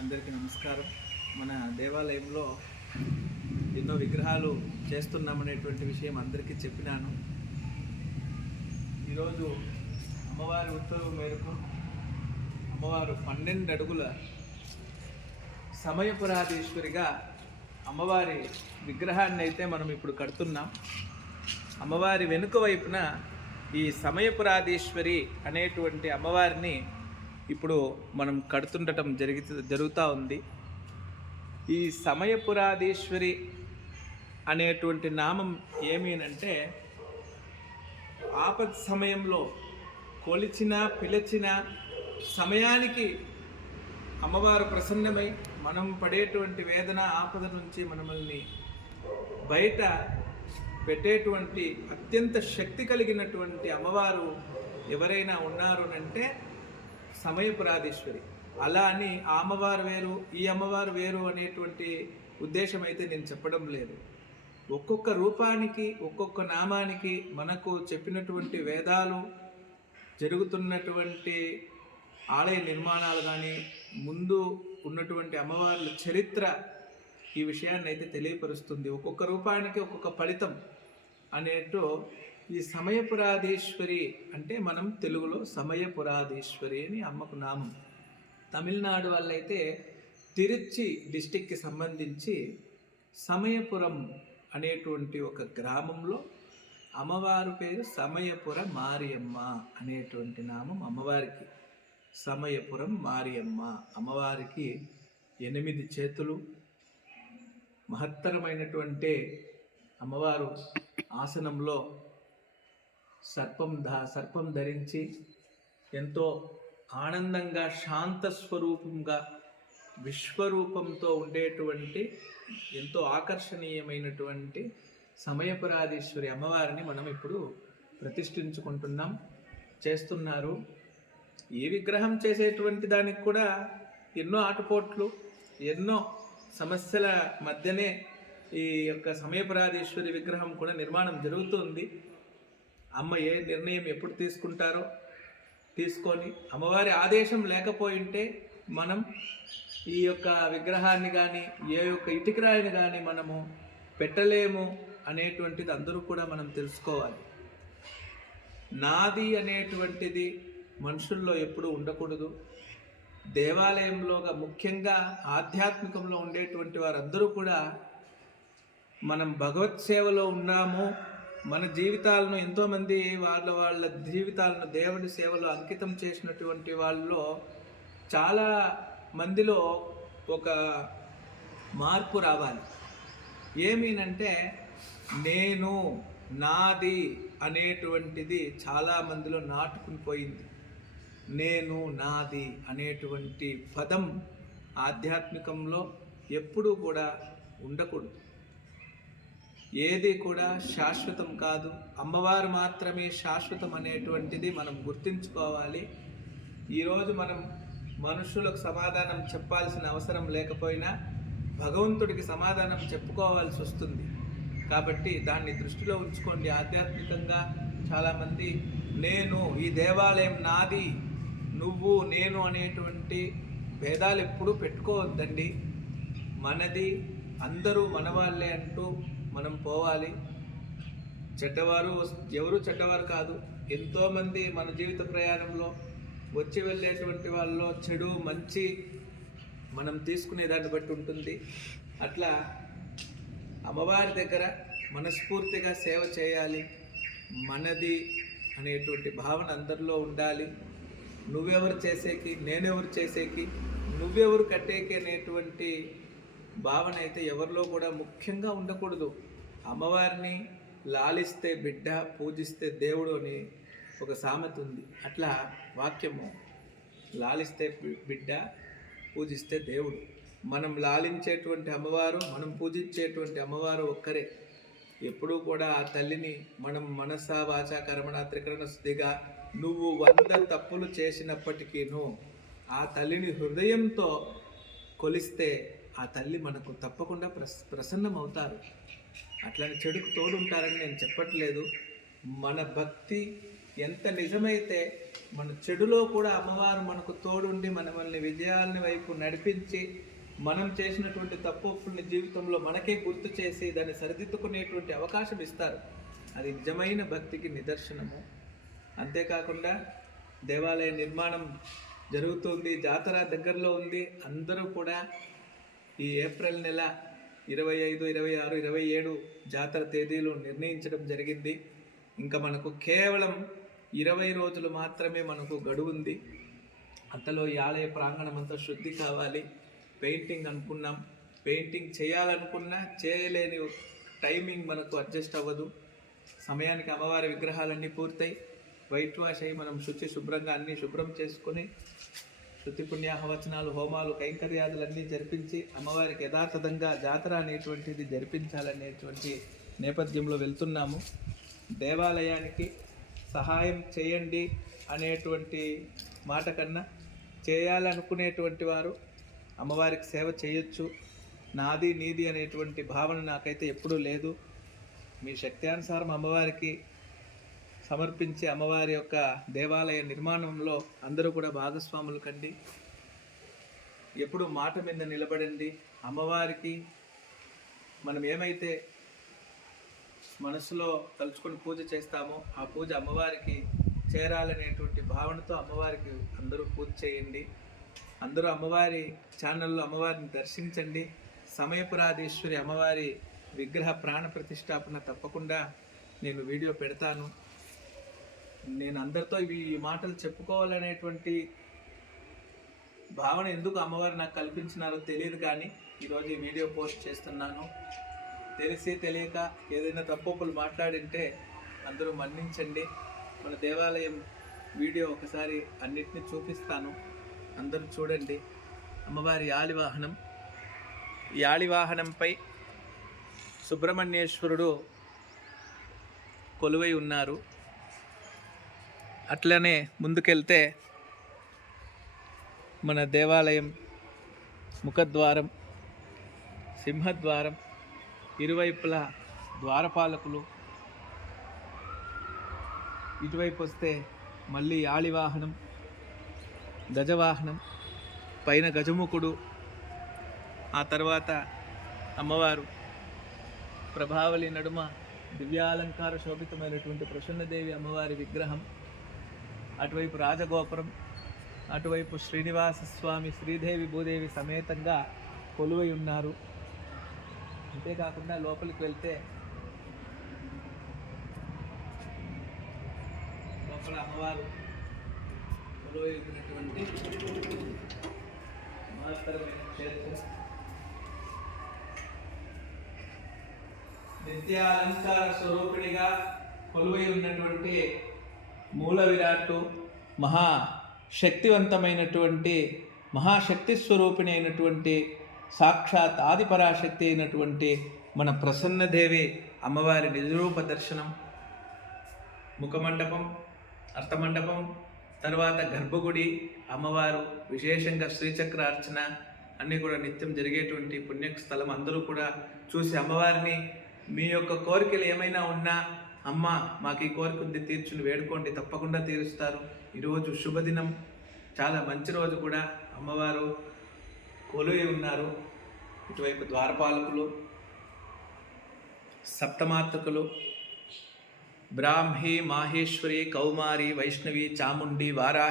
అందరికీ నమస్కారం. మన దేవాలయంలో ఎన్నో విగ్రహాలు చేస్తున్నామనేటువంటి విషయం అందరికీ చెప్పినాను. ఈరోజు అమ్మవారి ఉత్తర్వు మేరకు అమ్మవారు 12 అడుగుల సమయపురాధీశ్వరిగా అమ్మవారి విగ్రహాన్ని అయితే మనం ఇప్పుడు కడుతున్నాం. అమ్మవారి వెనుక వైపున ఈ సమయపురాధీశ్వరి అనేటువంటి అమ్మవారిని ఇప్పుడు మనం కడుతుండటం జరుగుతూ ఉంది. ఈ సమయపురాధీశ్వరి అనేటువంటి నామం ఏమీనంటే, ఆపద సమయంలో పిలిచిన సమయానికి అమ్మవారు ప్రసన్నమై మనం పడేటువంటి వేదన ఆపద నుంచి మనల్ని బయట పెట్టేటువంటి అత్యంత శక్తి కలిగినటువంటి అమ్మవారు ఎవరైనా ఉన్నారు అంటే సమయపురాధీశ్వరి. అలా అని ఆ అమ్మవారు వేరు ఈ అమ్మవారు వేరు అనేటువంటి ఉద్దేశం అయితే నేను చెప్పడం లేదు. ఒక్కొక్క రూపానికి ఒక్కొక్క నామానికి మనకు చెప్పినటువంటి వేదాలు, జరుగుతున్నటువంటి ఆలయ నిర్మాణాలు కానీ, ముందు ఉన్నటువంటి అమ్మవార్ల చరిత్ర ఈ విషయాన్ని అయితే తెలియపరుస్తుంది. ఒక్కొక్క రూపానికి ఒక్కొక్క ఫలితం అనేట్టు ఈ సమయపురాధీశ్వరి అంటే మనం తెలుగులో సమయపురాధీశ్వరి అని అమ్మకు నామం. తమిళనాడు వాళ్ళైతే తిరుచి డిస్టిక్కి సంబంధించి సమయపురం అనేటువంటి ఒక గ్రామంలో అమ్మవారి పేరు సమయపుర మారియమ్మ అనేటువంటి నామం అమ్మవారికి. సమయపురం మారియమ్మ అమ్మవారికి 8 చేతులు, మహత్తరమైనటువంటి అమ్మవారు ఆసనంలో సర్పం ధరించి ఎంతో ఆనందంగా శాంత స్వరూపంగా విశ్వరూపంతో ఉండేటువంటి ఎంతో ఆకర్షణీయమైనటువంటి సమయపురాధీశ్వరి అమ్మవారిని మనం ఇప్పుడు ప్రతిష్ఠించుకుంటున్నాం, చేస్తున్నారు. ఈ విగ్రహం చేసేటువంటి దానికి కూడా ఎన్నో ఆటుపోట్లు, ఎన్నో సమస్యల మధ్యనే ఈ యొక్క సమయపురాధీశ్వరి విగ్రహం కూడా నిర్మాణం జరుగుతుంది. అమ్మ ఏ నిర్ణయం ఎప్పుడు తీసుకుంటారో తీసుకొని, అమ్మవారి ఆదేశం లేకపోయింటే మనం ఈ యొక్క విగ్రహాన్ని కానీ ఏ యొక్క ఇటుకరాయిని కానీ మనము పెట్టలేము అనేటువంటిది అందరూ కూడా మనం తెలుసుకోవాలి. నాది అనేటువంటిది మనుషుల్లో ఎప్పుడూ ఉండకూడదు. దేవాలయంలోగా ముఖ్యంగా ఆధ్యాత్మికంలో ఉండేటువంటి వారందరూ కూడా మనం భగవత్ సేవలో ఉన్నాము, మన జీవితాలను ఎంతోమంది వాళ్ళ జీవితాలను దేవుడి సేవలో అంకితం చేసినటువంటి వాళ్ళలో చాలా మందిలో ఒక మార్పు రావాలి. ఏమీనంటే నేను, నాది అనేటువంటిది చాలా మందిలో నాటుకుని పోయింది. నేను, నాది అనేటువంటి పదం ఆధ్యాత్మికంలో ఎప్పుడూ కూడా ఉండకూడదు. ఏది కూడా శాశ్వతం కాదు, అమ్మవారు మాత్రమే శాశ్వతం అనేటువంటిది మనం గుర్తుంచుకోవాలి. ఈరోజు మనం మనుషులకు సమాధానం చెప్పాల్సిన అవసరం లేకపోయినా భగవంతుడికి సమాధానం చెప్పుకోవాల్సి వస్తుంది. కాబట్టి దాన్ని దృష్టిలో ఉంచుకోండి. ఆధ్యాత్మికంగా చాలామంది నేను, ఈ దేవాలయం నాది, నువ్వు, నేను అనేటువంటి భేదాలు ఎప్పుడూ పెట్టుకోవద్దండి. మనది, అందరూ మనవాళ్ళే అంటూ మనం పోవాలి. ఎవరు చెడ్డవారు కాదు. ఎంతోమంది మన జీవిత ప్రయాణంలో వచ్చి వెళ్ళేటువంటి వాళ్ళలో చెడు మంచి మనం తీసుకునే దాన్ని బట్టి ఉంటుంది. అట్లా అమ్మవారి దగ్గర మనస్ఫూర్తిగా సేవ చేయాలి. మనది అనేటువంటి భావన అందరిలో ఉండాలి. నువ్వెవరు చేసేకి, నేనెవరు చేసేకి, నువ్వెవరు కట్టేకి అనేటువంటి భావన అయితే ఎవరిలో కూడా ముఖ్యంగా ఉండకూడదు. అమ్మవారిని లాలిస్తే బిడ్డ, పూజిస్తే దేవుడు అని ఒక సామెత ఉంది. అట్లా వాక్యము, లాలిస్తే బిడ్డ, పూజిస్తే దేవుడు. మనం లాలించేటువంటి అమ్మవారు, మనం పూజించేటువంటి అమ్మవారు ఒక్కరే. ఎప్పుడూ కూడా ఆ తల్లిని మనం మనస వాచ కర్మణ త్రికరణ శుద్ధిగా నువ్వు 100 తప్పులు చేసినప్పటికీను ఆ తల్లిని హృదయంతో కొలిస్తే ఆ తల్లి మనకు తప్పకుండా ప్రసన్నమవుతారు. అట్లని చెడుకు తోడుంటారని నేను చెప్పట్లేదు. మన భక్తి ఎంత నిజమైతే మన చెడులో కూడా అమ్మవారు మనకు తోడుండి మనల్ని విజయాలని వైపు నడిపించి మనం చేసినటువంటి తప్పుల్ని జీవితంలో మనకే గుర్తు చేసి దాన్ని సరిదిద్దుకునేటువంటి అవకాశం ఇస్తారు. అది నిజమైన భక్తికి నిదర్శనము. అంతేకాకుండా దేవాలయ నిర్మాణం జరుగుతుంది, జాతర దగ్గరలో ఉంది. అందరూ కూడా ఈ ఏప్రిల్ నెల 25, 26, 27 జాతర తేదీలు నిర్ణయించడం జరిగింది. ఇంకా మనకు కేవలం 20 రోజులు మాత్రమే మనకు గడువు ఉంది. అంతలో ఈ ఆలయ ప్రాంగణం అంతా శుద్ధి కావాలి. పెయింటింగ్ అనుకున్నాం, పెయింటింగ్ చేయాలనుకున్నా చేయలేని టైమింగ్ మనకు అడ్జస్ట్ అవ్వదు. సమయానికి అమ్మవారి విగ్రహాలన్నీ పూర్తయి వైట్ వాష్ అయ్యి మనం శుభ్రంగా అన్నీ శుభ్రం చేసుకుని శుద్ధి పుణ్యాహవచనాలు, హోమాలు, కైంకర్యాదులన్నీ జరిపించి అమ్మవారికి యథాతథంగా జాతర అనేటువంటిది జరిపించాలనేటువంటి నేపథ్యంలో వెళ్తున్నాము. దేవాలయానికి సహాయం చేయండి అనేటువంటి మాట కన్నా చేయాలనుకునేటువంటి వారు అమ్మవారికి సేవ చేయొచ్చు. నాది నీది అనేటువంటి భావన నాకైతే ఎప్పుడూ లేదు. మీ శక్త్యానుసారం అమ్మవారికి సమర్పించి అమ్మవారి యొక్క దేవాలయ నిర్మాణంలో అందరూ కూడా భాగస్వాములు కండి. ఎప్పుడు మాట మీద నిలబడండి. అమ్మవారికి మనం ఏమైతే మనసులో తలుచుకొని పూజ చేస్తామో ఆ పూజ అమ్మవారికి చేరాలనేటువంటి భావనతో అమ్మవారికి అందరూ పూజ చేయండి. అందరూ అమ్మవారి ఛానల్లో అమ్మవారిని దర్శించండి. సమయపురాధీశ్వరి అమ్మవారి విగ్రహ ప్రాణ ప్రతిష్టాపన తప్పకుండా నేను వీడియో పెడతాను. నేను అందరితో ఈ మాటలు చెప్పుకోవాలనేటువంటి భావన ఎందుకు అమ్మవారు నాకు కల్పించినారో తెలియదు, కానీ ఈరోజు ఈ వీడియో పోస్ట్ చేస్తున్నాను. తెలిసి తెలియక ఏదైనా తప్పులు మాట్లాడింటే అందరూ మన్నించండి. మన దేవాలయం వీడియో ఒకసారి అన్నిటినీ చూపిస్తాను, అందరూ చూడండి. అమ్మవారి యాళివాహనం, యాళివాహనంపై సుబ్రహ్మణ్యేశ్వరుడు కొలువై ఉన్నారు. అట్లనే ముందుకెళ్తే మన దేవాలయం ముఖద్వారం, సింహద్వారం, ఇరువైపులా ద్వారపాలకులు, ఇటువైపు వస్తే మళ్ళీ యాళివాహనం, గజవాహనం, పైన గజముఖుడు, ఆ తర్వాత అమ్మవారు ప్రభావళి నడుమ దివ్యాలంకార శోభితమైనటువంటి ప్రసన్నదేవి అమ్మవారి విగ్రహం, అటువైపు రాజగోపురం, అటువైపు శ్రీనివాస స్వామి, శ్రీదేవి భూదేవి సమేతంగా కొలువై ఉన్నారు. అంతేకాకుండా లోపలికి వెళ్తే లోపల అమ్మవారు కొలువై ఉన్నటువంటి మహత్తరమైన క్షేత్రం. నిత్యాలంకార స్వరూపిణిగా కొలువై ఉన్నటువంటి మూల విరాట్టు, మహాశక్తివంతమైనటువంటి మహాశక్తి స్వరూపిణి అయినటువంటి సాక్షాత్ ఆదిపరాశక్తి అయినటువంటి మన ప్రసన్నదేవి అమ్మవారి నిజరూప దర్శనం. ముఖమండపం, అర్థమండపం, తర్వాత గర్భగుడి, అమ్మవారు విశేషంగా శ్రీచక్ర అర్చన అన్నీ కూడా నిత్యం జరిగేటువంటి పుణ్యస్థలం. అందరూ కూడా చూసి అమ్మవారిని మీ యొక్క కోరికలు ఏమైనా ఉన్నా అమ్మ మాకు ఈ కోరిక ఉంది తీర్చుని వేడుకోండి, తప్పకుండా తీరుస్తారు. ఈరోజు శుభదినం, చాలా మంచి రోజు కూడా. అమ్మవారు కొలువై ఉన్నారు. ఇటువైపు ద్వారపాలకులు, సప్తమాతకులు, బ్రాహ్మీ, మాహేశ్వరి, కౌమారి, వైష్ణవి, చాముండి, వారాహి